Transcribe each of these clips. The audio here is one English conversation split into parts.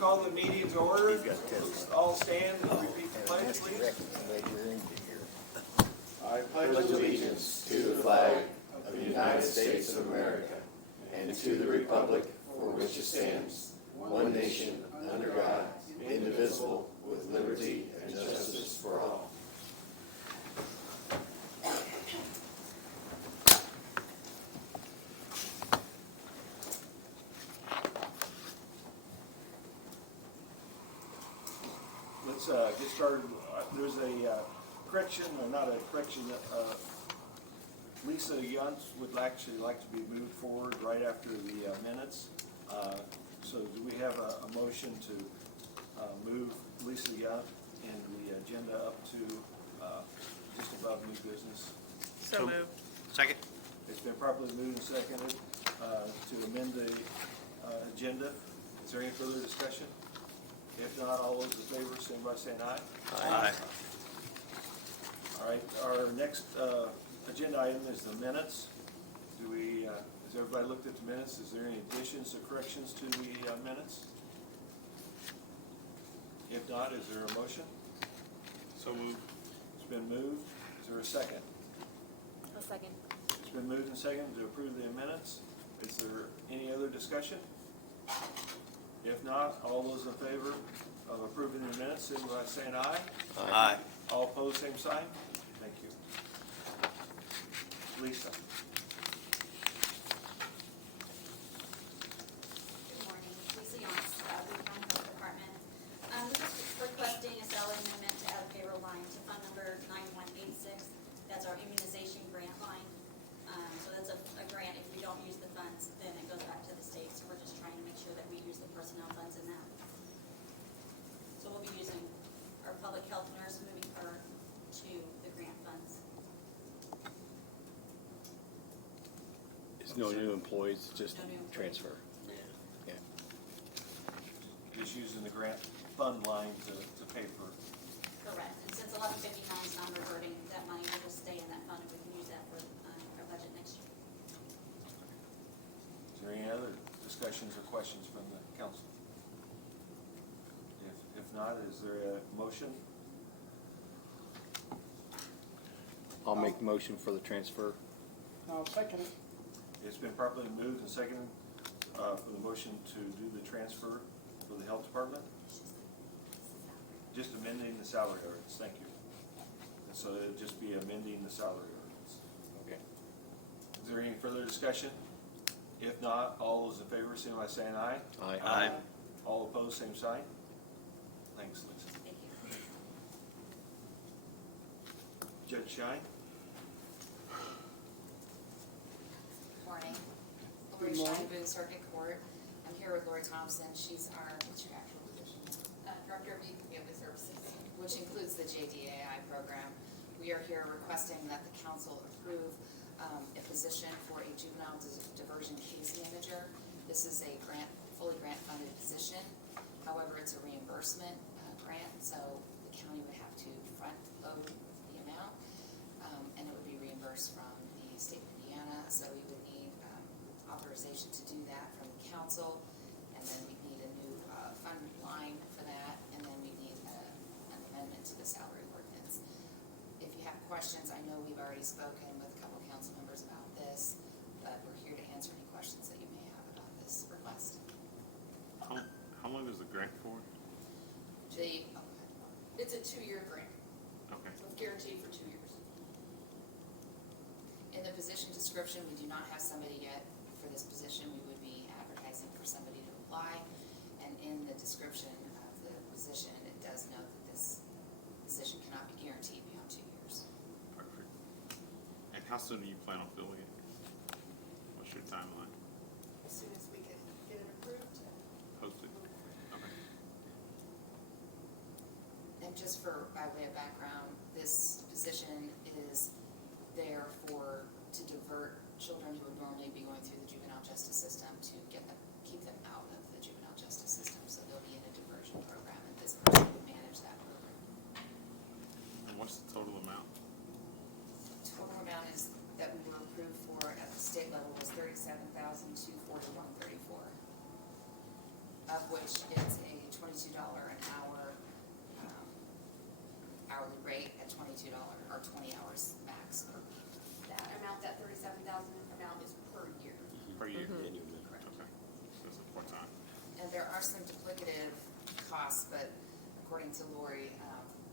call the meeting to order. Let's all stand and repeat the pledge, please. I pledge allegiance to the flag of the United States of America and to the republic for which it stands, one nation, under God, indivisible, with liberty and justice for all. Let's get started. There's a correction, or not a correction. Lisa Yuntz would actually like to be moved forward right after the minutes. So do we have a motion to move Lisa Yuntz and the agenda up to just above new business? So moved. Second. It's been properly moved and seconded to amend the agenda. Is there any further discussion? If not, all those in favor, signify by saying aye. Aye. All right, our next agenda item is the minutes. Do we, has everybody looked at the minutes? Is there any additions or corrections to the minutes? If not, is there a motion? So moved. It's been moved. Is there a second? A second. It's been moved and seconded to approve the minutes. Is there any other discussion? If not, all those in favor of approving the minutes, signify by saying aye. Aye. All opposed, same sign. Thank you. Lisa. Good morning, Lisa Yuntz, Boone Health Department. We're just requesting a salary amendment to add payroll line to fund number 9186. That's our immunization grant line. So that's a grant. If we don't use the funds, then it goes back to the state. So we're just trying to make sure that we use the personnel funds in that. So we'll be using our public health nurse moving her to the grant funds. It's no new employees, just No new employees. transfer. Yeah. Just using the grant fund line to pay for. Correct. And since 1159 is non-reverting, that money will just stay in that fund, and we can use that for our budget next year. Is there any other discussions or questions from the council? If not, is there a motion? I'll make the motion for the transfer. I'll second it. It's been properly moved and seconded for the motion to do the transfer for the health department. Just amending the salary ordinance. Thank you. And so it'd just be amending the salary ordinance. Okay. Is there any further discussion? If not, all those in favor, signify by saying aye. Aye. Aye. All opposed, same sign. Thanks, Lisa. Thank you. Judge Shine? Morning. Lori Shine, Boone Circuit Court. I'm here with Lori Thompson. She's our, what's your actual position? Director of Youth and Family Services. Which includes the JDAI program. We are here requesting that the council approve a position for a juvenile diversion case manager. This is a fully grant-funded position. However, it's a reimbursement grant, so the county would have to front load the amount, and it would be reimbursed from the state of Indiana. So we would need authorization to do that from the council, and then we need a new fund line for that, and then we need an amendment to the salary ordinance. If you have questions, I know we've already spoken with a couple council members about this, but we're here to answer any questions that you may have about this request. How long is the grant for? It's a 2-year grant. Okay. It's guaranteed for 2 years. In the position description, we do not have somebody yet for this position. We would be advertising for somebody to apply. And in the description of the position, it does note that this position cannot be guaranteed beyond 2 years. Perfect. And how soon do you plan on filling it? What's your timeline? As soon as we can get it approved. Post it? Okay. And just for, by way of background, this position is there to divert children who would normally be going through the juvenile justice system to keep them out of the juvenile justice system. So they'll be in a diversion program, and this person would manage that program. And what's the total amount? Total amount is that we were approved for at the state level was $37,241.34, of which it's a $22 an hour hourly rate at $22 or 20 hours max. That amount, that 37,000 amount is per year. Per year? Correct. Okay, so it's a part-time. And there are some duplicative costs, but according to Lori,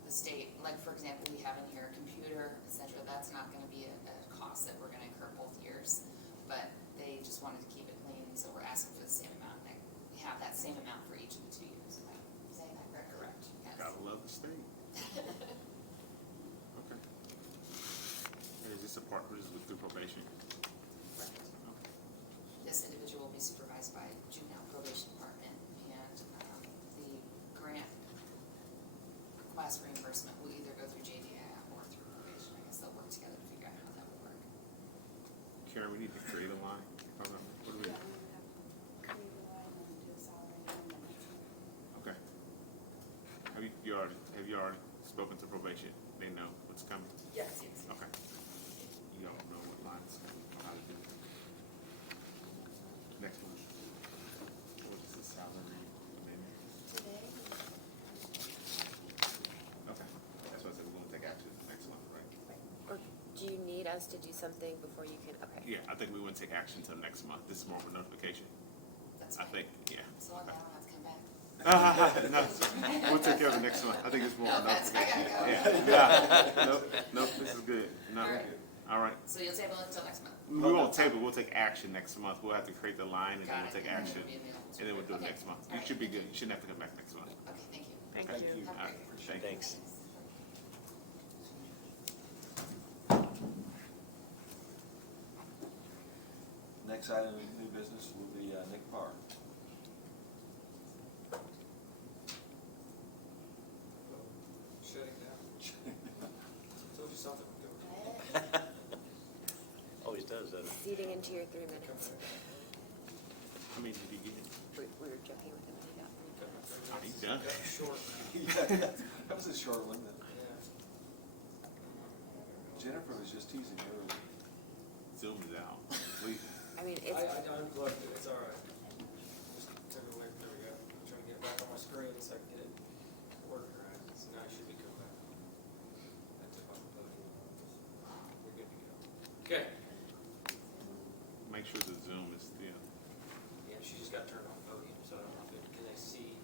the state, like for example, we have in here a computer, et cetera, that's not gonna be a cost that we're gonna incur both years. But they just wanted to keep it clean, so we're asking for the same amount. And we have that same amount for each of the 2 years. Am I saying that correct? Correct. Yes. Gotta love the state. Okay. And is this a part, this is with through probation? Correct. Okay. This individual will be supervised by juvenile probation department, and the grant request reimbursement will either go through JDI or through probation. I guess they'll work together to figure out how that will work. Karen, we need to create a line. What do we? Yeah, we would have to create a line and do a salary and then Okay. Have you already spoken to probation? They know what's coming? yes, yes. Okay. You don't know what lines, how to do it. Next one. What is the salary amendment? Today, Okay. That's why I said we're gonna take action next month, right? Or do you need us to do something before you can, okay. Yeah, I think we wouldn't take action until next month. This is more of a notification. That's I fine. think, yeah. So long as I don't have to come back. No, we'll take care of it next month. I think it's more of a No offense, I notification. gotta go. Yeah. Nope, this is good. No. All right. All right. So you'll table it until next month? We won't table, we'll take action next month. We'll have to create the line and then Got we'll it. take action. It'll be available to And then we'll do it okay. next month. All You right. should be good. You shouldn't have to come back next month. Okay, thank you. Thank you. Have All a right. great Thank you. Thanks. Next item of new business will be Nick Parr. Shutting down. Told you something would go. Always does, doesn't it? Ceding into your 3 minutes. How many did you get? We were joking with him when he got. Oh, he's done. Cut it short. Yeah, that was a short one. Yeah. Jennifer was just teasing earlier. Zoom is out. Please. I mean, it's, I unplugged it, it's all right. Just took it away, there we go. I'm trying to get it back on my screen so I can get it working right. So now it should be coming back. I took off the plug. We're good to go. Okay. Make sure the Zoom is still. Yeah, she just got turned on podium, so I don't know if it, can they see?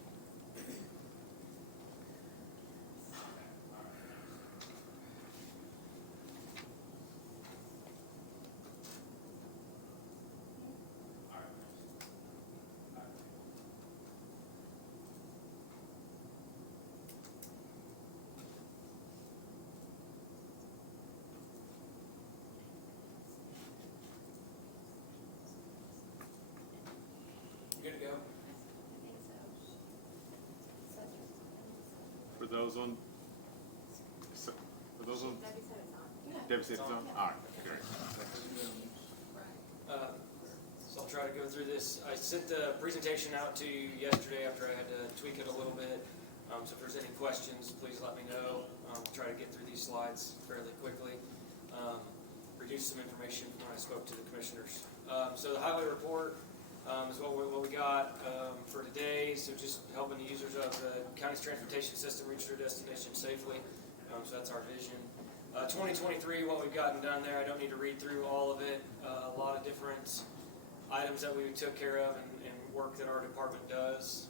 You good to go? For those on, Debbie said it's on? All right, great. So I'll try to go through this. I sent the presentation out to you yesterday after I had to tweak it a little bit. So if there's any questions, please let me know. I'll try to get through these slides fairly quickly. Reduce some information when I spoke to the commissioners. So the highway report is what we got for today. So just helping the users of the county's transportation system reach their destination safely. So that's our vision. 2023, what we've gotten done there, I don't need to read through all of it. A lot of different items that we took care of and work that our department does.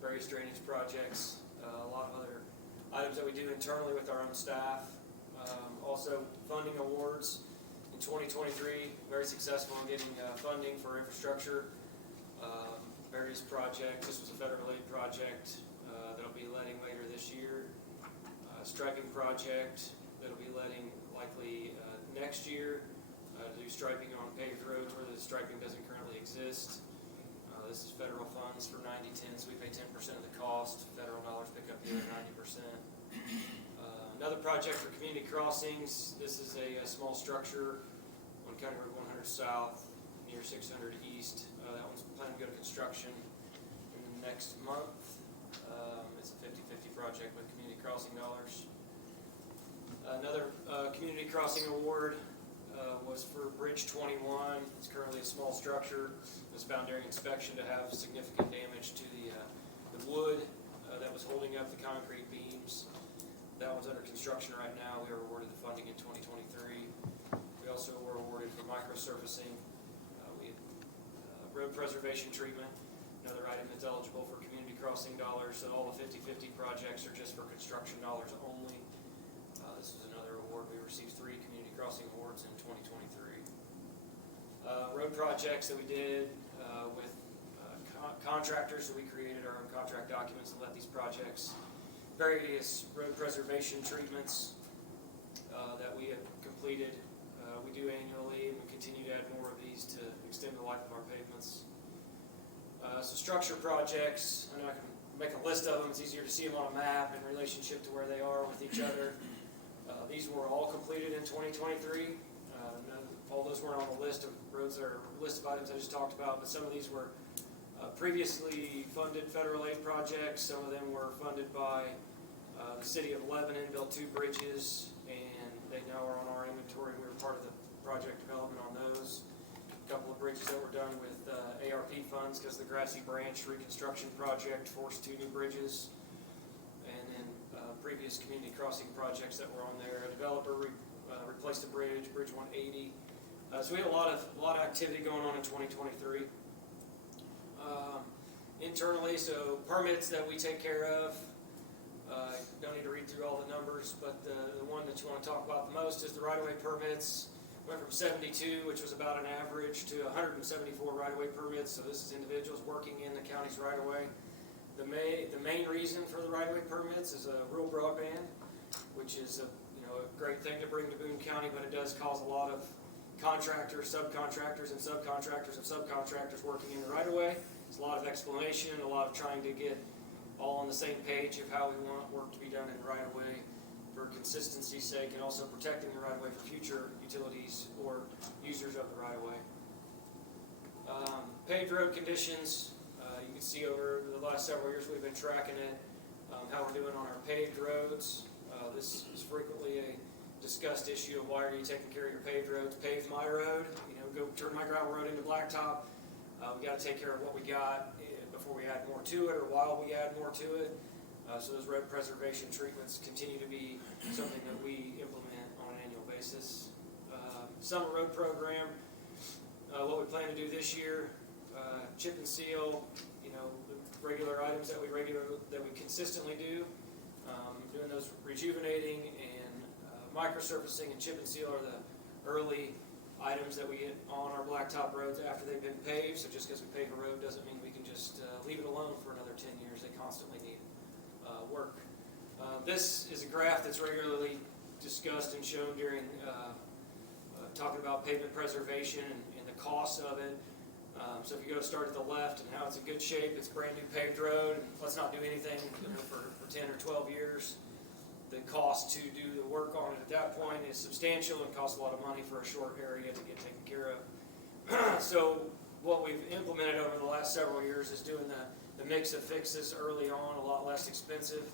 Various drainage projects, a lot of other items that we do internally with our own staff. Also funding awards in 2023, very successful in getting funding for infrastructure. Various projects, this was a federal aid project that'll be letting later this year. Striping project that'll be letting likely next year to do striping on paved roads where the striping doesn't currently exist. This is federal funds for 90/10, so we pay 10% of the cost. Federal dollars pick up the other 90%. Another project for community crossings. This is a small structure on County Road 100 South near 600 East. That one's planning to go to construction in the next month. It's a 50-50 project with community crossing dollars. Another community crossing award was for Bridge 21. It's currently a small structure. It was found during inspection to have significant damage to the microsurfacing. Road preservation treatment, another item that's eligible for community crossing dollars. So all the 50/50 projects are just for construction dollars only. This is another award. We received 3 community crossing awards in 2023. Road projects that we did with contractors. So we created our own contract documents and let these projects, various road preservation treatments that we have completed. We do annually, and we continue to add more of these to extend the life of our pavements. So structure projects, I know I can make a list of them. It's easier to see them on a map in relationship to where they are with each other. These were all completed in 2023. All those weren't on the list of roads that are list of items I just talked about, but some of these were previously funded federal aid projects. Some of them were funded by the city of Lebanon, built 2 bridges, and they now are on our inventory. We were part of the project development on those. A couple of bridges that were done with ARP funds because the Grassy Branch reconstruction project forced 2 new bridges. And then previous community crossing projects that were on there. A developer replaced a bridge, Bridge 180. So we had a lot of activity going on in 2023. Internally, so permits that we take care of. Don't need to read through all the numbers, but the one that you want to talk about the most is the right-of-way permits. Went from 72, which was about an average, to 174 right-of-way permits. So this is individuals working in the county's right-of-way. The main reason for the right-of-way permits is rural broadband, which is a great thing to bring to Boone County, but it does cause a lot of contractors, subcontractors, and subcontractors of subcontractors working in the right-of-way. It's a lot of explanation, a lot of trying to get all on the same page of how we want work to be done in the right-of-way for consistency's sake, and also protecting the right-of-way for future utilities or users of the right-of-way. Paved road conditions, you can see over the last several years we've been tracking it, how we're doing on our paved roads. This is frequently a discussed issue of why are you taking care of your paved roads. Pave my road, go turn my gravel road into blacktop. We got to take care of what we got before we add more to it, or while we add more to it. So those road preservation treatments continue to be something that we implement on an annual basis. Summer road program, what we plan to do this year, chip and seal, the regular items that we consistently do. Doing those rejuvenating and microsurfacing and chip and seal are the early items that we get on our blacktop roads after they've been paved. So just because we pave a road doesn't mean we can just leave it alone for another 10 years. They constantly need work. This is a graph that's regularly discussed and shown during talking about pavement preservation and the cost of it. So if you go to start at the left and how it's in good shape, it's brand new paved road, and let's not do anything for 10 or 12 years. The cost to do the work on it at that point is substantial and costs a lot of money for a short area to get taken care of. So what we've implemented over the last several years is doing the mix of fixes early on, a lot less expensive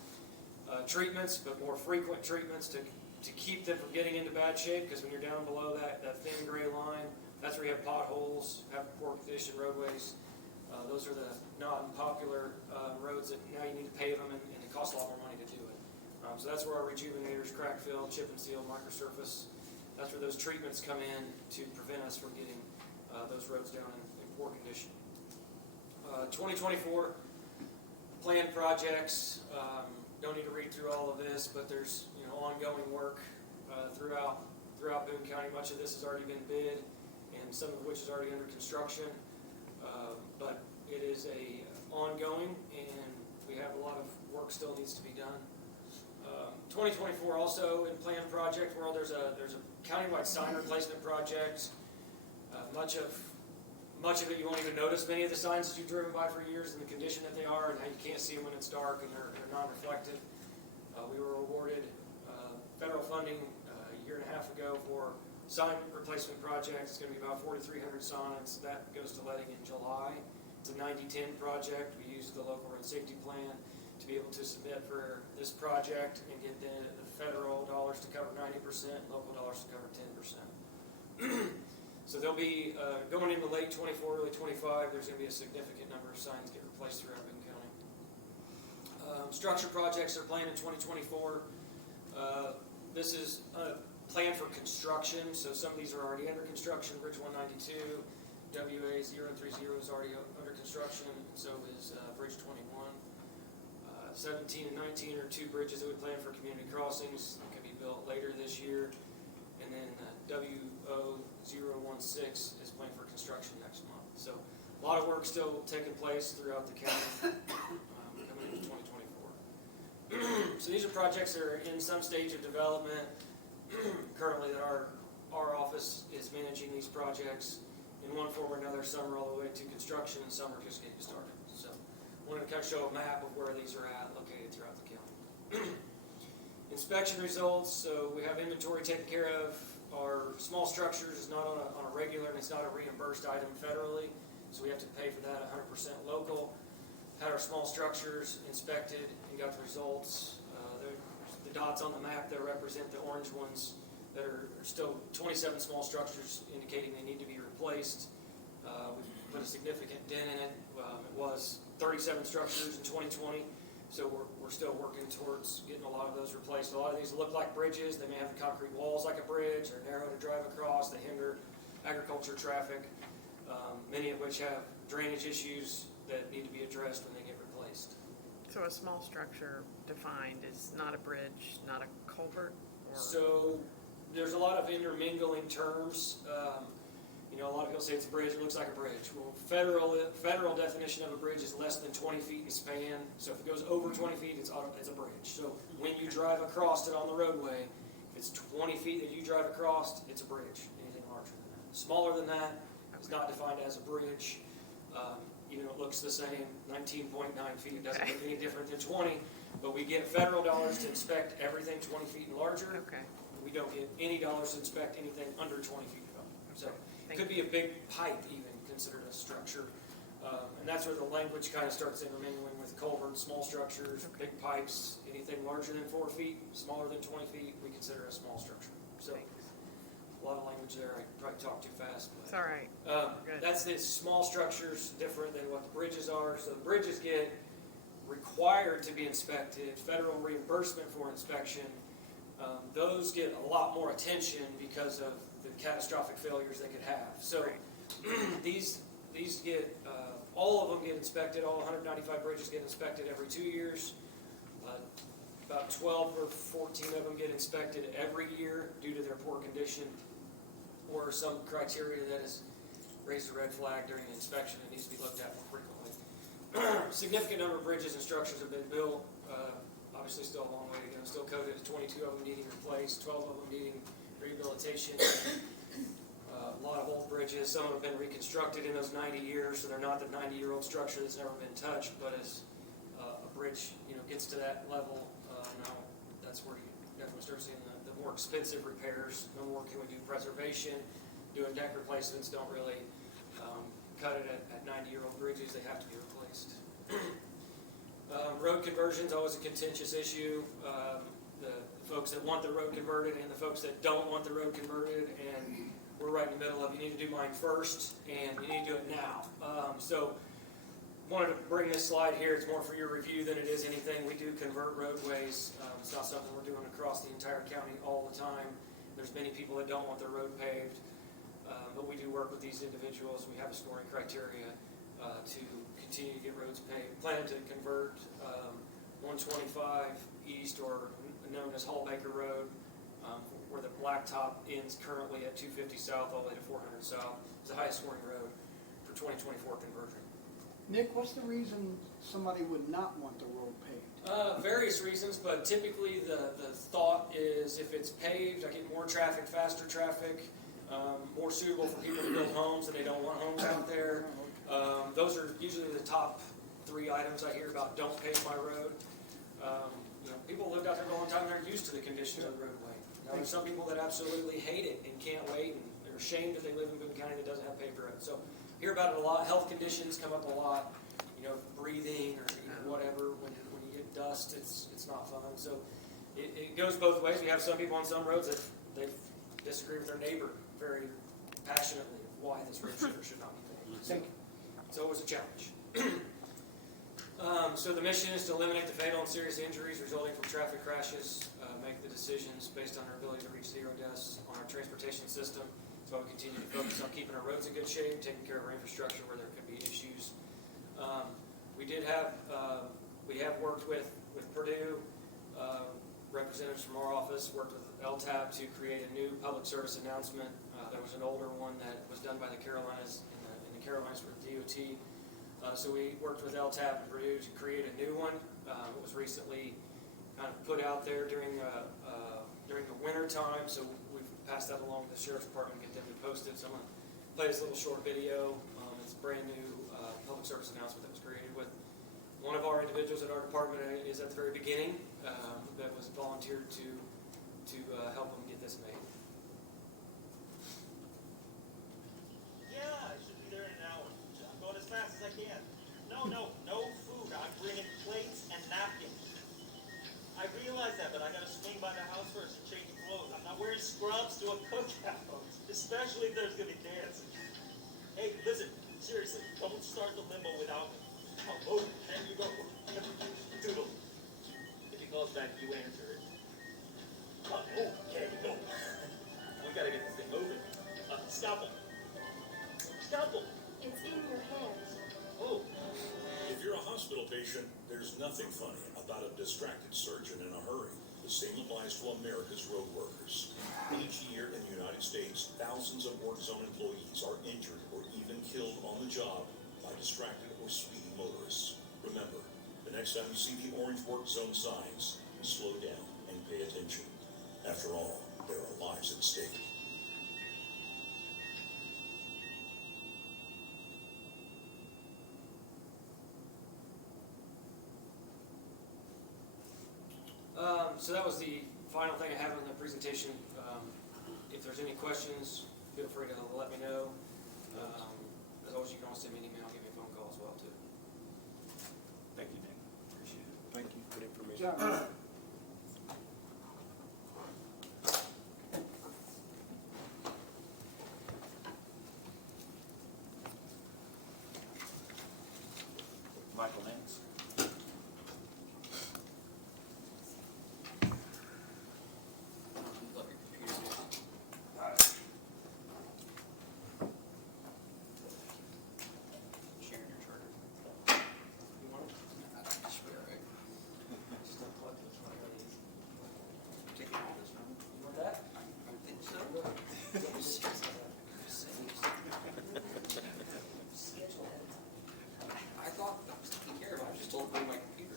treatments, but more frequent treatments to keep them from getting into bad shape, because when you're down below that thin gray line, that's where you have potholes, have poor condition roadways. Those are the non-popular roads that now you need to pave them, and it costs a lot more money to do it. So that's where our rejuvenators, crack fill, chip and seal, microsurface, that's where those treatments come in to prevent us from getting those roads down in poor condition. 2024 planned projects, don't need to read through all of this, but there's ongoing work throughout Boone County. Much of this has already been bid, and some of which is already under construction, but it is ongoing, and we have a lot of work still needs to be done. 2024 also in planned project world, there's a countywide sign replacement project. Much of it you won't even notice many of the signs that you've driven by for years in the condition that they are, and how you can't see them when it's dark and they're non-reflective. We were awarded federal funding a year and a half ago for sign replacement project. It's going to be about 4,300 signs. That goes to letting in July. It's a 90-10 project. We use the local road safety plan to be able to submit for this project and get the federal dollars to cover 90%, and local dollars to cover 10%. So they'll be going into late 24, early 25. There's going to be a significant number of signs get replaced throughout Boone County. Structure projects are planned in 2024. This is plan for construction, so some of these are already under construction. Bridge 192, WA 030 is already under construction, and so is Bridge 21. 17 and 19 are two bridges that we plan for community crossings that can be built later this year. And then WO 016 is planned for construction next month. So a lot of work still taking place throughout the county coming into 2024. So these are projects that are in some stage of development. Currently that our office is managing these projects in one form or another. Some are all the way to construction and some are just getting started. So I wanted to kind of show a map of where these are at, located throughout the county. Inspection results, so we have inventory taken care of. Our small structures is not on a regular, and it's not a reimbursed item federally, so we have to pay for that 100% local. Had our small structures inspected and got the results. The dots on the map that represent the orange ones that are still 27 small structures indicating they need to be replaced. We put a significant dent in it. It was 37 structures in 2020. So we're still working towards getting a lot of those replaced. A lot of these look like bridges. They may have the concrete walls like a bridge. They're narrow to drive across. They hinder agriculture traffic, many of which have drainage issues that need to be addressed when they get replaced. So a small structure defined is not a bridge, not a culvert? Or? So there's a lot of intermingling terms. You know, a lot of people say it's a bridge, it looks like a bridge. Well, federal definition of a bridge is less than 20 feet in span. So if it goes over 20 feet, it's a bridge. So when you drive across it on the roadway, if it's 20 feet that you drive across, it's a bridge. Anything larger than that. Smaller than that is not defined as a bridge. Even though it looks the same, 19.9 feet, it doesn't look any different than 20. But we get federal dollars to inspect everything 20 feet and larger. Okay. We don't get any dollars to inspect anything under 20 feet and up. So it could be a big pipe even considered a structure. And that's where the language kind of starts intermingling with culverts, small structures, big pipes, anything larger than 4 feet, smaller than 20 feet, we consider a small structure. So a lot of language there. I probably talked too fast. But, it's all right. That's the small structures different than what the bridges are. So the bridges get required to be inspected, federal reimbursement for inspection. Those get a lot more attention because of the catastrophic failures they could have. So these get, all of them get inspected, all 195 bridges get inspected every 2 years. About 12 or 14 of them get inspected every year due to their poor condition or some criteria that has raised a red flag during the inspection and needs to be looked at more frequently. Significant number of bridges and structures have been built. Obviously still a long way to go. Still coded as 22 of them needing replaced, 12 of them needing rehabilitation. A lot of old bridges, some have been reconstructed in those 90 years, so they're not the 90-year-old structure that's never been touched, but as a bridge gets to that level, now that's where you definitely start seeing the more expensive repairs. No more can we do preservation. Doing deck replacements don't really cut it at 90-year-old bridges. They have to be replaced. Road conversion's always a contentious issue. The folks that want the road converted and the folks that don't want the road converted, and we're right in the middle of, you need to do mine first and you need to do it now. So wanted to bring this slide here. It's more for your review than it is anything. We do convert roadways. It's not something we're doing across the entire county all the time. There's many people that don't want their road paved, but we do work with these individuals. We have a scoring criteria to continue to get roads paved. Plan to convert 125 east, or known as Hallbaker Road, where the blacktop ends currently at 250 south all the way to 400 south. It's the highest scoring road for 2024 conversion. Nick, what's the reason somebody would not want the road paved? Various reasons, but typically the thought is if it's paved, I get more traffic, faster traffic, more suitable for people to build homes, and they don't want homes out there. Those are usually the top 3 items I hear about don't pave my road. People lived out there for a long time, they're used to the conditions of the roadway. Now, there's some people that absolutely hate it and can't wait, and they're ashamed that they live in Boone County that doesn't have paved roads. So hear about it a lot. Health conditions come up a lot, breathing or whatever. When you get dust, it's not fun. So it goes both ways. We have some people on some roads that they disagree with their neighbor very passionately of why this road should or should not be paved. So it was a challenge. So the mission is to eliminate the fatal and serious injuries resulting from traffic crashes, make good decisions based on our ability to reach 0 deaths on our transportation system. So we continue to focus on keeping our roads in good shape, taking care of our infrastructure where there could be issues. We have worked with Purdue, representatives from our office, worked with LTAP to create a new public service announcement. There was an older one that was done by the Carolinas, in the Carolinas for DOT. So we worked with LTAP and Purdue to create a new one. It was recently kind of put out there during the winter time, so we've passed that along to the Sheriff's Department, get them to post it. So I'm going to play this little short video. It's a brand new public service announcement that was created with one of our individuals at our department is at the very beginning that was volunteered to help them get this made. Yeah, I should be there in an hour. I'm going as fast as I can. No food. I'm bringing plates and napkins. I realize that, but I gotta swing by the house first and change clothes. I'm not wearing scrubs to a cookout, especially if there's gonna be dancing. Hey, listen, seriously, don't start the limo without me. Oh, there you go. Doodle. If he calls back, you answer it. Okay, go. We gotta get this thing moving. Scalpel. Scalpel. It's in your hands. Oh. If you're a hospital patient, there's nothing funny about a distracted surgeon in a hurry. The same applies to America's road workers. Each year in the United States, thousands of work zone employees are injured or even killed on the job by distracted or speeding motorists. Remember, the next time you see the orange work zone signs, slow down and pay attention. After all, there are lives at stake. So that was the final thing I have in the presentation. If there's any questions, feel free to let me know. As always, you can always send me an email, give me a phone call as well too. Thank you, Nick. Appreciate it. Thank you. Good information. Yeah. Michael Nance. I thought I was taking care of it. I just told them my computer.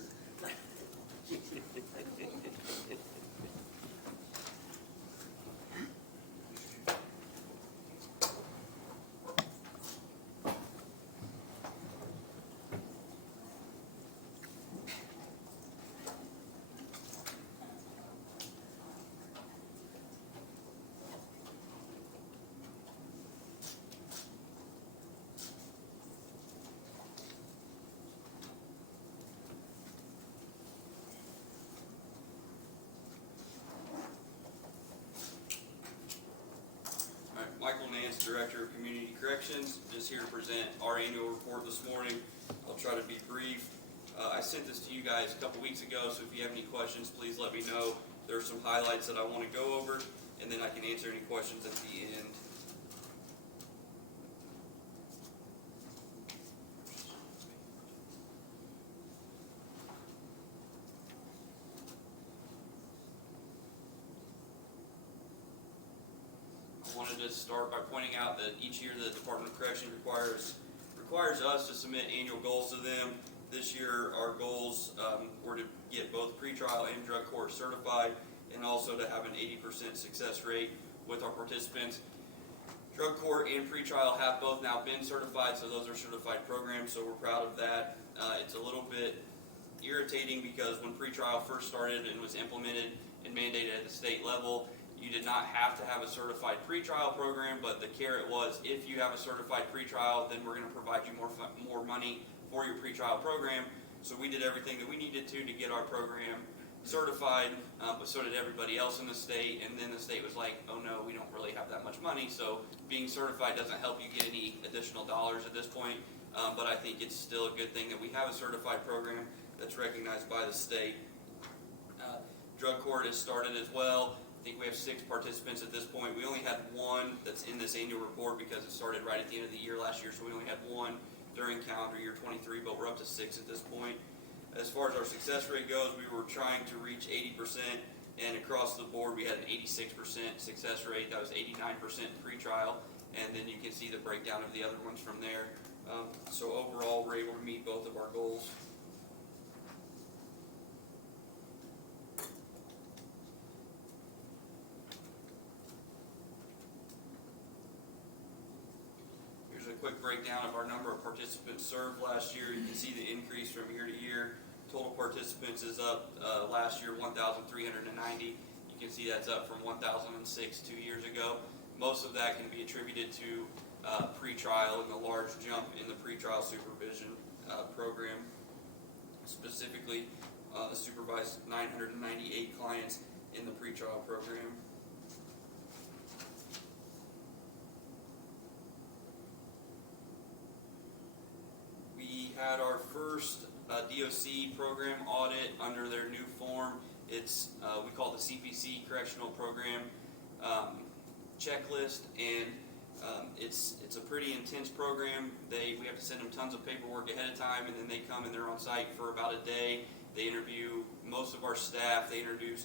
Michael Nance, Director of Community Corrections, just here to present our annual report this morning. I'll try to be brief. I sent this to you guys a couple weeks ago, so if you have any questions, please let me know. There are some highlights that I want to go over, and then I can answer any questions at the end. I wanted to start by pointing out that each year the Department of Corrections requires us to submit annual goals to them. This year our goals were to get both pretrial and drug court certified, and also to have an 80% success rate with our participants. Drug court and pretrial have both now been certified, so those are certified programs, so we're proud of that. It's a little bit irritating because when pretrial first started and was implemented and mandated at the state level, you did not have to have a certified pretrial program, but the carrot was, if you have a certified pretrial, then we're going to provide you more money for your pretrial program. So we did everything that we needed to get our program certified, but so did everybody else in the state. And then the state was like, oh no, we don't really have that much money, so being certified doesn't help you get any additional dollars at this point. But I think it's still a good thing that we have a certified program that's recognized by the state. Drug court has started as well. I think we have 6 participants at this point. We only had 1 that's in this annual report because it started right at the end of the year last year, so we only had 1 during calendar year 23, but we're up to 6 at this point. As far as our success rate goes, we were trying to reach 80%, and across the board we had an 86% success rate. That was 89% pre-trial, and then you can see the breakdown of the other ones from there. So overall, we're able to meet both of our goals. Here's a quick breakdown of our number of participants served last year. You can see the increase from year to year. Total participants is up last year 1,390. You can see that's up from 1,006 2 years ago. Most of that can be attributed to pre-trial and the large jump in the pre-trial supervision program. Specifically, supervised 998 clients in the pre-trial program. We had our first DOC program audit under their new form. It's we call it the CPC Correctional Program checklist, and it's a pretty intense program. We have to send them tons of paperwork ahead of time, and then they come and they're on site for about a day. They interview most of our staff. They interview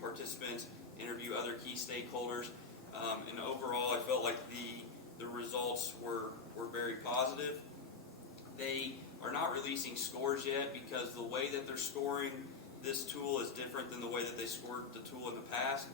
participants, interview other key stakeholders, and overall, I felt like the results were very positive. They are not releasing scores yet because the way that they're scoring this tool is different than the way that they scored the tool in the past.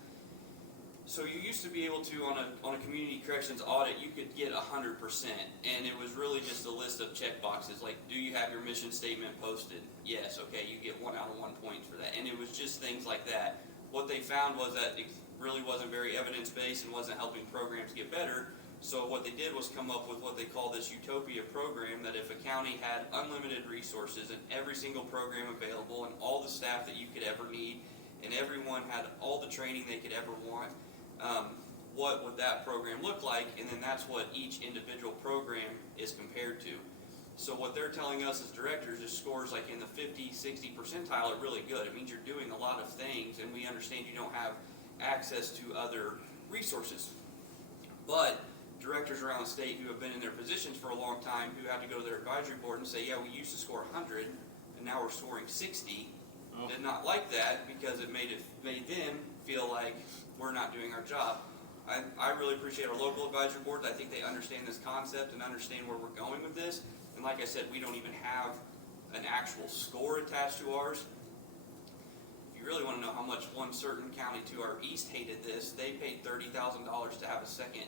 So you used to be able to, on a community corrections audit, you could get 100%, and it was really just a list of check boxes, like, do you have your mission statement posted? Yes, okay, you get 1 out of 1 point for that, and it was just things like that. What they found was that it really wasn't very evidence-based and wasn't helping programs get better, so what they did was come up with what they call this utopia program, that if a county had unlimited resources and every single program available and all the staff that you could ever need, and everyone had all the training they could ever want, what would that program look like? And then that's what each individual program is compared to. So what they're telling us as directors is scores like in the 50, 60 percentile are really good. It means you're doing a lot of things, and we understand you don't have access to other resources. But directors around the state who have been in their positions for a long time, who have to go to their advisory board and say, yeah, we used to score 100, and now we're scoring 60, did not like that because it made them feel like we're not doing our job. I really appreciate our local advisory boards. I think they understand this concept and understand where we're going with this. And like I said, we don't even have an actual score attached to ours. If you really want to know how much one certain county to our east hated this, they paid $30,000 to have a second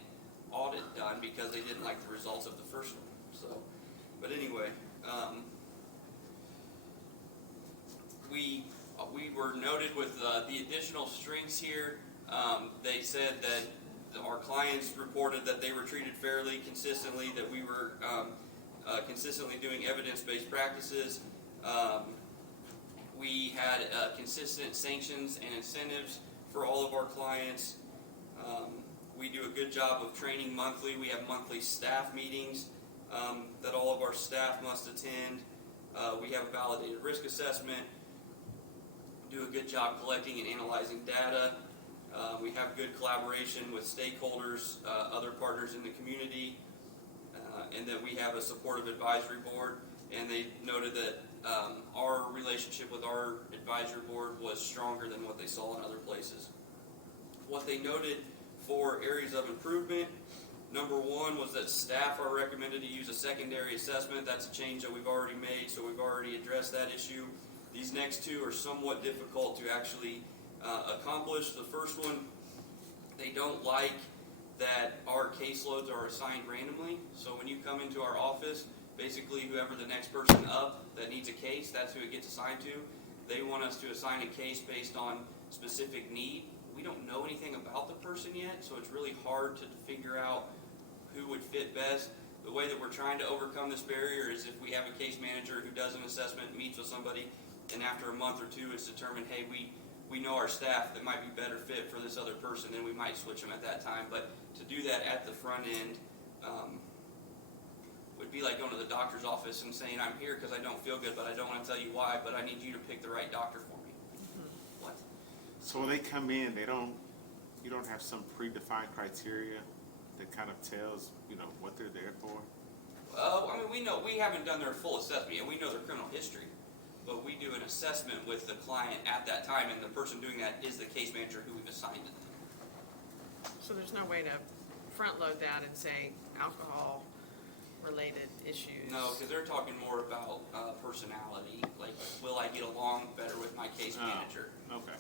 audit done because they didn't like the results of the first one. So, but anyway, we were noted with the additional strengths here. They said that our clients reported that they were treated fairly, consistently, that we were consistently doing evidence-based practices. We had consistent sanctions and incentives for all of our clients. We do a good job of training monthly. We have monthly staff meetings that all of our staff must attend. We have a validated risk assessment. Do a good job collecting and analyzing data. We have good collaboration with stakeholders, other partners in the community, and then we have a supportive advisory board. And they noted that our relationship with our advisory board was stronger than what they saw in other places. What they noted for areas of improvement, number one was that staff are recommended to use a secondary assessment. That's a change that we've already made, so we've already addressed that issue. These next two are somewhat difficult to actually accomplish. The first one, they don't like that our caseloads are assigned randomly. So when you come into our office, basically whoever the next person up that needs a case, that's who it gets assigned to. They want us to assign a case based on specific need. We don't know anything about the person yet, so it's really hard to figure out who would fit best. The way that we're trying to overcome this barrier is if we have a case manager who does an assessment, meets with somebody, and after a month or two it's determined, hey, we know our staff that might be better fit for this other person, then we might switch them at that time. But to do that at the front end would be like going to the doctor's office and saying, I'm here because I don't feel good, but I don't want to tell you why, but I need you to pick the right doctor for me. So when they come in, you don't have some predefined criteria that kind of tells, what they're there for? I mean, we haven't done their full assessment yet. We know their criminal history, but we do an assessment with the client at that time, and the person doing that is the case manager who we've assigned it. So there's no way to front load that and say alcohol-related issues? No, because they're talking more about personality. Like, will I get along better with my case manager? Okay.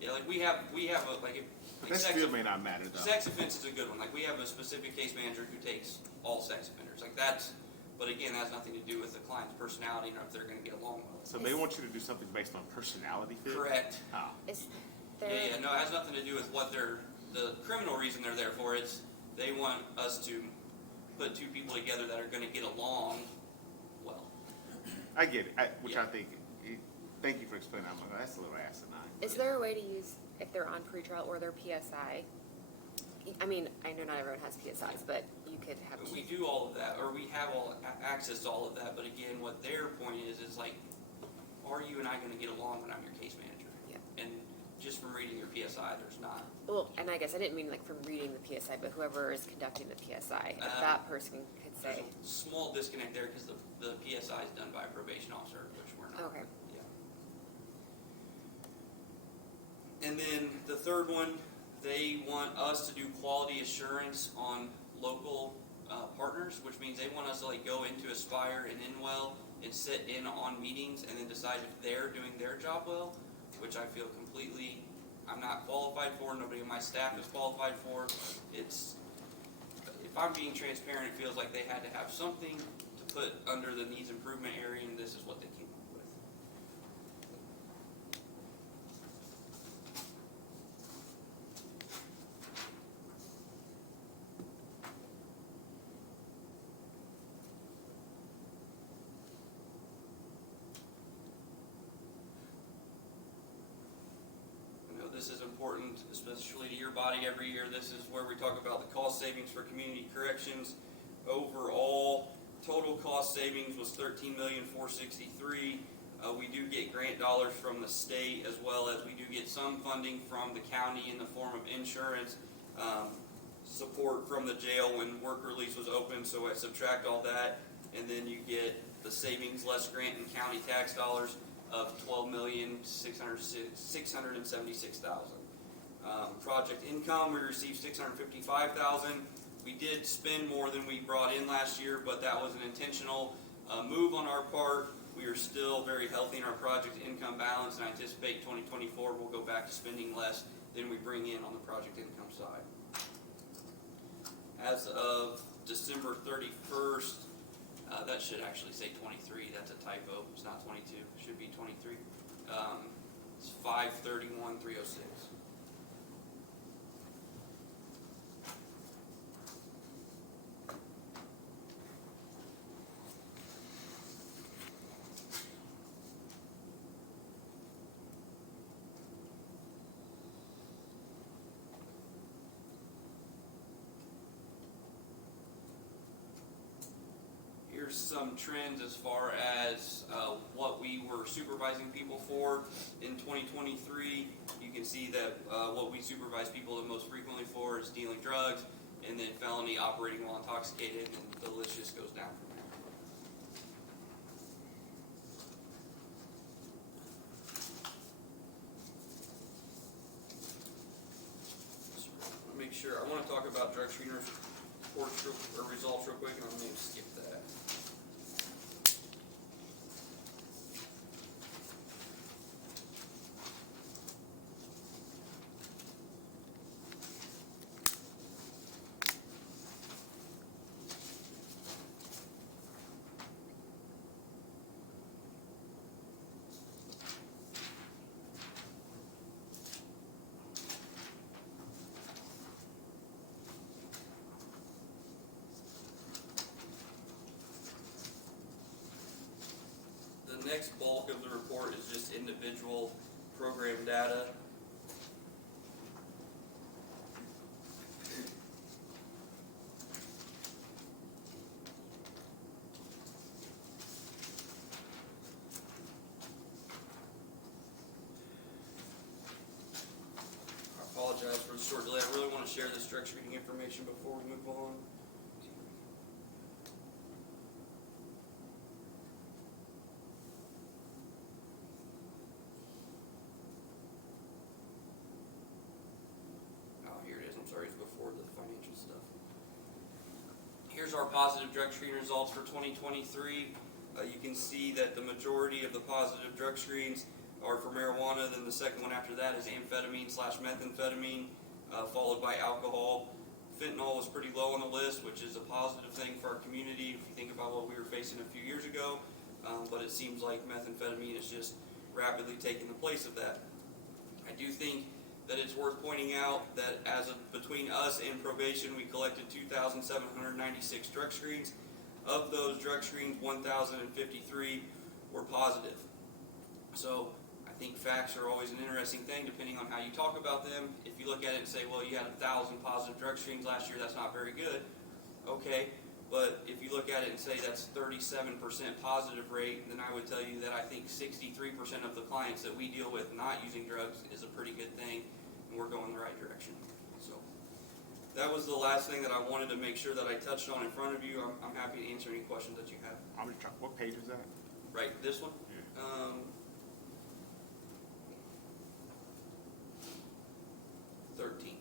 Yeah, like we have a That still may not matter though. Sex offense is a good one. Like, we have a specific case manager who takes all sex offenders. Like, but again, that has nothing to do with the client's personality or if they're going to get along well. So they want you to do something based on personality fit? Correct. Oh. Is there? Yeah, no, it has nothing to do with what the criminal reason they're there for. It's they want us to put two people together that are going to get along well. I get it, which Yeah. I think, thank you for explaining that. That's a little asinine. Is there a way to use, if they're on pretrial or their PSI? I mean, I know not everyone has PSIs, but you could have. We do all of that, or we have access to all of that. But again, what their point is like, are you and I going to get along when I'm your case manager? Yeah. And just from reading your PSI, there's not. Well, and I guess I didn't mean like from reading the PSI, but whoever is conducting the PSI, if that person could There's say. a small disconnect there because the PSI is done by a probation officer, which we're not. Okay. Yeah. And then the third one, they want us to do quality assurance on local partners, which means they want us to like go into Aspire and Inwell and sit in on meetings and then decide if they're doing their job well, which I feel completely I'm not qualified for. Nobody on my staff is qualified for. If I'm being transparent, it feels like they had to have something to put under the needs improvement area, and this is what they came up with. This is important, especially to your body every year. This is where we talk about the cost savings for community corrections. Overall, total cost savings was $13,463,000. We do get grant dollars from the state, as well as we do get some funding from the county in the form of insurance, support from the jail when work release was open. So I subtract all that, and then you get the savings less grant and county tax dollars of $12,676,000. Project income, we received $655,000. We did spend more than we brought in last year, but that was an intentional move on our part. We are still very healthy in our project income balance, and I anticipate 2024 we'll go back to spending less than we bring in on the project income side. As of December 31st, that should actually say 23. That's a typo. It's not 22. It should be 23. It's 531,306. Here's some trends as far as what we were supervising people for in 2023. You can see that what we supervise people the most frequently for is dealing drugs, and then felony operating while intoxicated, and the list just goes down from there. Make sure, I want to talk about drug screen reports or results real quick, and I'm going to skip that. The next bulk of the report is just individual program data. short delay. I really want to share this drug screening information before we move on. Oh, here it is. I'm sorry, it's before the financial stuff. Here's our positive drug screen results for 2023. You can see that the majority of the positive drug screens are for marijuana. Then the second one after that is amphetamine/methamphetamine, followed by alcohol. Fentanyl was pretty low on the list, which is a positive thing for our community if you think about what we were facing a few years ago. But it seems like methamphetamine is just rapidly taking the place of that. I do think that it's worth pointing out that as of between us and probation, we collected 2,796 drug screens. Of those drug screens, 1,053 were positive. So I think facts are always an interesting thing depending on how you talk about them. If you look at it and say, well, you had 1,000 positive drug screens last year, that's not very good. Okay, but if you look at it and say that's 37% positive rate, then I would tell you that I think 63% of the clients that we deal with not using drugs is a pretty good thing, and we're going the right direction. So that was the last thing that I wanted to make sure that I touched on in front of you. I'm happy to answer any questions that you have. What page is that? Right, this one? 13. Okay,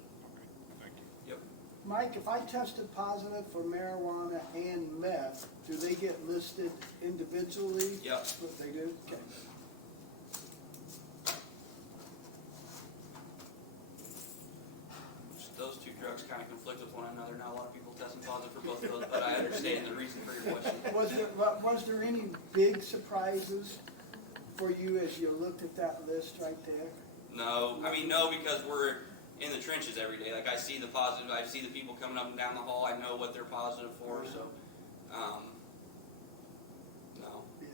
thank you. Yep. Mike, if I tested positive for marijuana and meth, do they get listed individually? Yep. What they do? Okay. Those two drugs kind of conflict with one another. Not a lot of people testing positive for both of those, but I understand the reason for your question. Was there any big surprises for you as you looked at that list right there? No, no, because we're in the trenches every day. Like I see the positive, I see the people coming up and down the hall. I know what they're positive for. So, no. Yeah.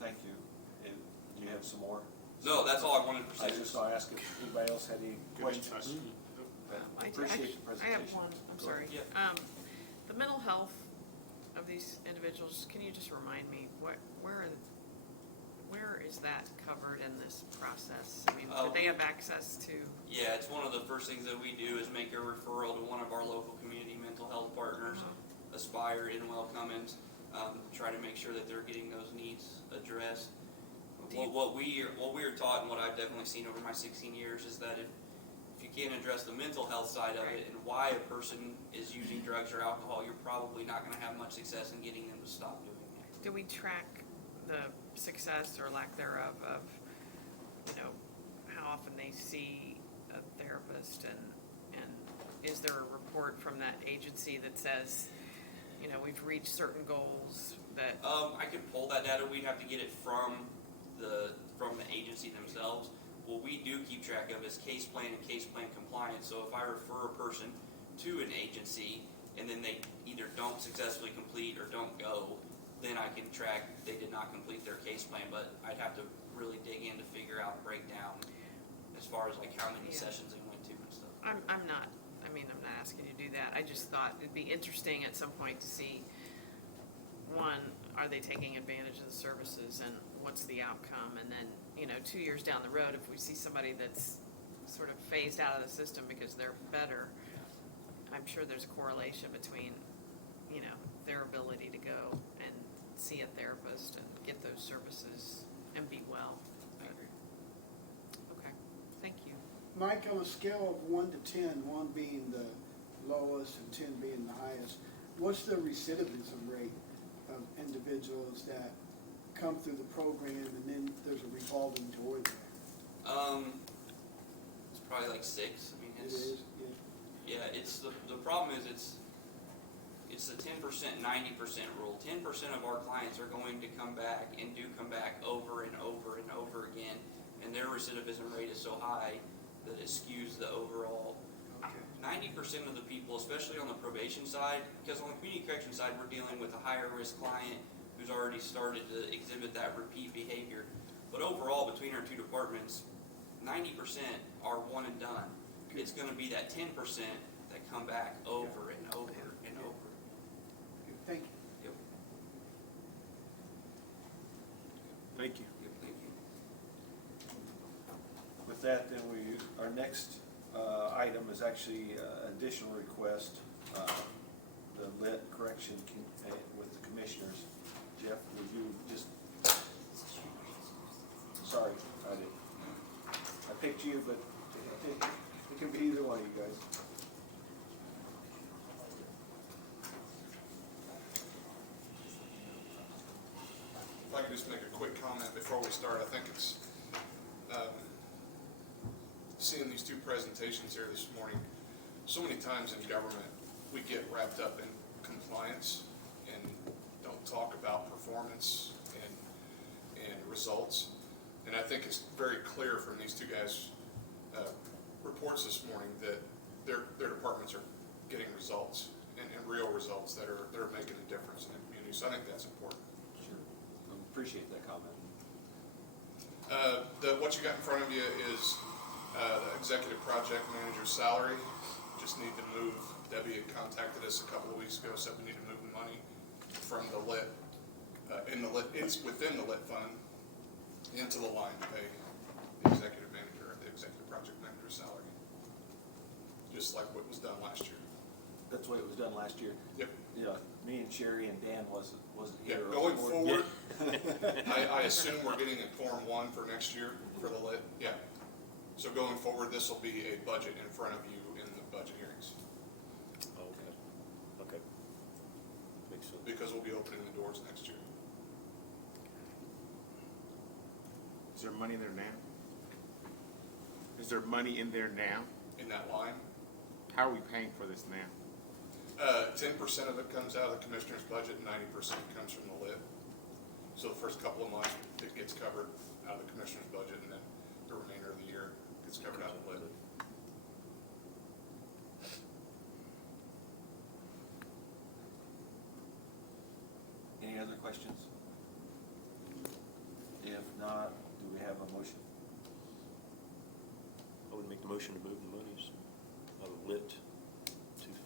Thank you. And do you have some more? No, that's all I wanted to I say. just want to ask if anybody else had any questions. I Appreciate the I have presentation. one, I'm sorry. Yeah. The mental health of these individuals, can you just remind me, where is that covered in this process? I mean, do they have access to? Yeah, it's one of the first things that we do is make a referral to one of our local community mental health partners, Aspire in Well Cummins, try to make sure that they're getting those needs addressed. What we are taught and what I've definitely seen over my 16 years is that if you can't address the mental health side of it and why a person is using drugs or alcohol, you're probably not going to have much success in getting them to stop doing it. Do we track the success or lack thereov of, how often they see a therapist and is there a report from that agency that says, we've reached certain goals that? I could pull that data. We'd have to get it from the agency themselves. What we do keep track of is case plan and case plan compliance. So if I refer a person to an agency and then they either don't successfully complete or don't go, then I can track they did not complete their case plan, but I'd have to really dig in to figure out, break down as far as like how many sessions they went to and stuff. I'm not asking you to do that. I just thought it'd be interesting at some point to see, one, are they taking advantage of the services and what's the outcome? And then, 2 years down the road, if we see somebody that's sort of phased out of the system because they're better, I'm sure there's a correlation between, their ability to go and see a therapist and get those services and be well. Okay, thank you. Mike, on a scale of 1 to 10, 1 being the lowest and 10 being the highest, what's the recidivism rate of individuals that come through the program and then there's a revolving door there? It's probably like 6. It is, yeah. Yeah, it's the problem is it's the 10%, 90% rule. 10% of our clients are going to come back and do come back over and over and over again, and their recidivism rate is so high that it skews the overall. 90% of the people, especially on the probation side, because on the community correction side, we're dealing with a higher risk client who's already started to exhibit that repeat behavior. But overall, between our two departments, 90% are one and done. It's going to be that 10% that come back over and over and over. Thank you. Yep. Thank you. Yep. Thank you. with that, then our next item is actually additional request, the lit correction with the commissioners. Jeff, would you just, sorry, I picked you, but it can be either one of you guys. If I could just make a quick comment before we start, I think it's, seeing these two presentations here this morning, so many times in government, we get wrapped up in compliance and don't talk about performance and results. And I think it's very clear from these two guys' reports this morning that their departments are getting results and real results that are making a difference in the community. So I think that's important. Sure. Appreciate that comment. What you got in front of you is the executive project manager's salary. Just need to move, Debbie had contacted us a couple of weeks ago, said we need to move the money from the lit, it's within the lit fund, into the line to pay the executive manager, or the executive project manager's salary. Just like what was done last year. That's the way it was done last year. Yep. Yeah, me and Sherry and Dan wasn't here. Yeah, going forward, I assume we're getting a Form 1 for next year for the lit. Yeah. So going forward, this will be a budget in front of you in the budget hearings. Okay. Okay. Makes sense. Because we'll be opening the doors next year. Is there money there now? Is there money in there now? In that line, How are we paying for this now? 10% of it comes out of the commissioner's budget, 90% comes from the lit. So the first couple of months, it gets covered out of the commissioner's budget, and then the remainder of the year gets covered out of the lit. Any other questions? If not, do we have a motion? I would make the motion to move the monies out of lit to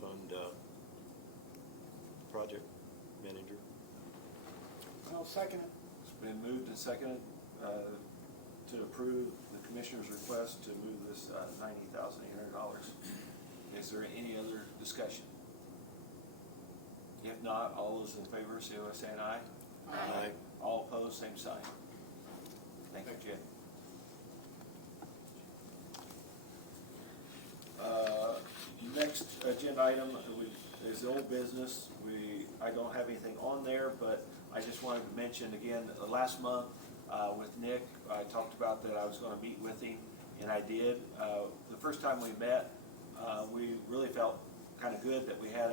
fund project manager. I'll second it. It's been moved and seconded to approve the commissioner's request to move this $90,800. Is there any other discussion? If not, all those in favor, say by saying aye. Aye. All opposed, same sign. Thank you, Jay. Next agenda item is the old business. I don't have anything on there, but I just wanted to mention again, last month with Nick, I talked about that I was going to meet with him, and I did. The first time we met, we really felt kind of good that we had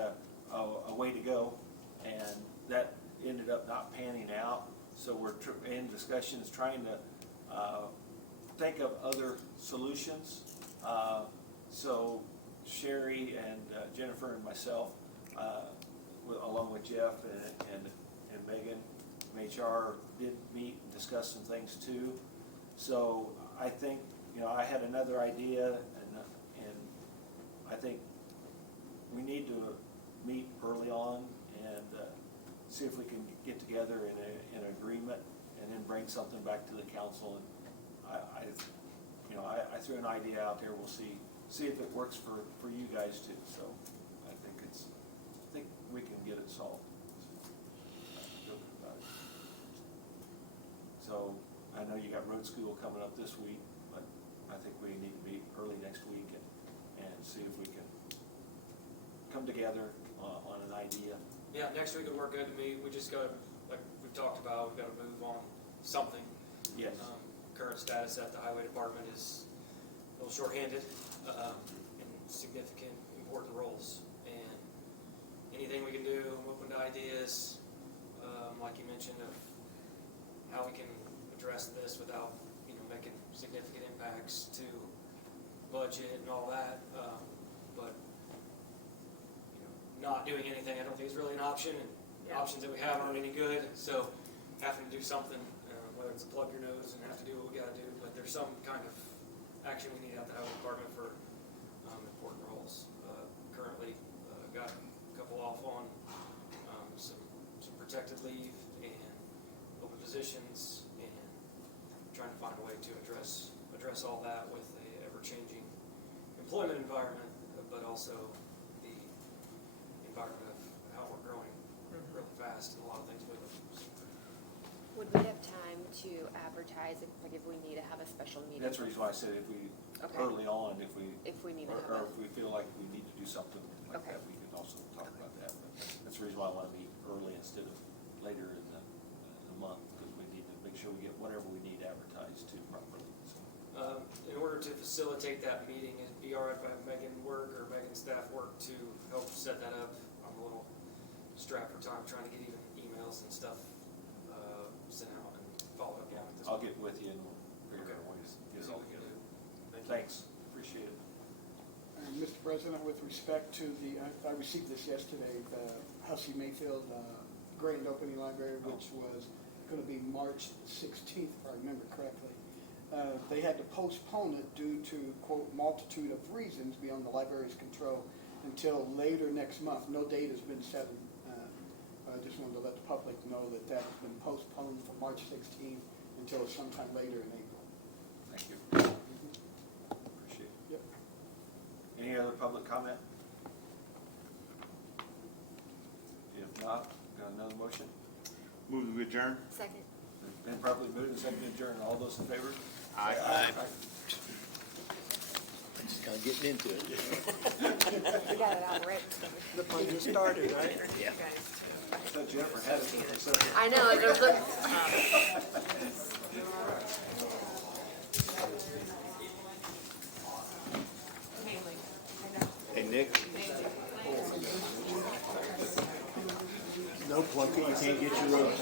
a way to go, and that ended up not panning out. So we're in discussions trying to think of other solutions. So Sherry and Jennifer and myself, along with Jeff and Megan from HR, did meet and discuss some things too. So I think, I had another idea, and I think we need to meet early on and see if we can get together in an agreement, and then bring something back to the council. And I threw an idea out there. We'll see if it works for you guys too. So I think we can get it solved. So I know you got road school coming up this week, but I think we need to meet early next week and see if we can come together on an idea. Yeah, next week would work good to me. We just got, like we've talked about, we've got to move on something. Yes. Current status at the highway department is a little shorthanded in significant, important roles. And anything we can do, I'm open to ideas, like you mentioned, of how we can address this without, making significant impacts to budget and all that. But not doing anything, I don't think is really an option, and the options that we have aren't any good. So having to do something, whether it's plug your nose and have to do what we got to do, but there's some kind of action we need at the highway department for important roles. Currently, got a couple off on some protected leave and open positions, and trying to find a way to address address all that with a ever-changing employment environment, but also the environment of how we're growing really fast and a lot of things moving. Would we have time to advertise, if we need to have a special meeting? That's the reason why I said if we, Okay. early on, if we, If we need to or have if we feel like we need to do something like Okay. that, we can also talk about that. But that's the reason why I want to meet early instead of later in the month, because we need to make sure we get whatever we need advertised to properly. So, In order to facilitate that meeting, it'd be all right if I have Megan work or Megan's staff work to help set that up. I'm a little strapped for time trying to get even emails and stuff sent out and followed up on with this. I'll get with you and we'll figure out ways to get it all together. Thanks, appreciate it. Mr. President, with respect to I received this yesterday, the Hussey Mayfield grand opening library, which was going to be March 16th, if I remember correctly. They had to postpone it due to, quote, multitude of reasons beyond the library's control until later next month. No date has been set. I just wanted to let the public know that that has been postponed from March 16th until sometime later in April. Thank you. Appreciate it. Yep. Any other public comment? If not, got another motion? Move to adjourn? Second. Been properly moved and seconded to adjourn. All those in favor? Aye. I'm just kind of getting into it. We got it out right. The fun just started, right? Yeah. I thought Jennifer had it. I know, it was Hey, Nick. No plucking, you can't get your road.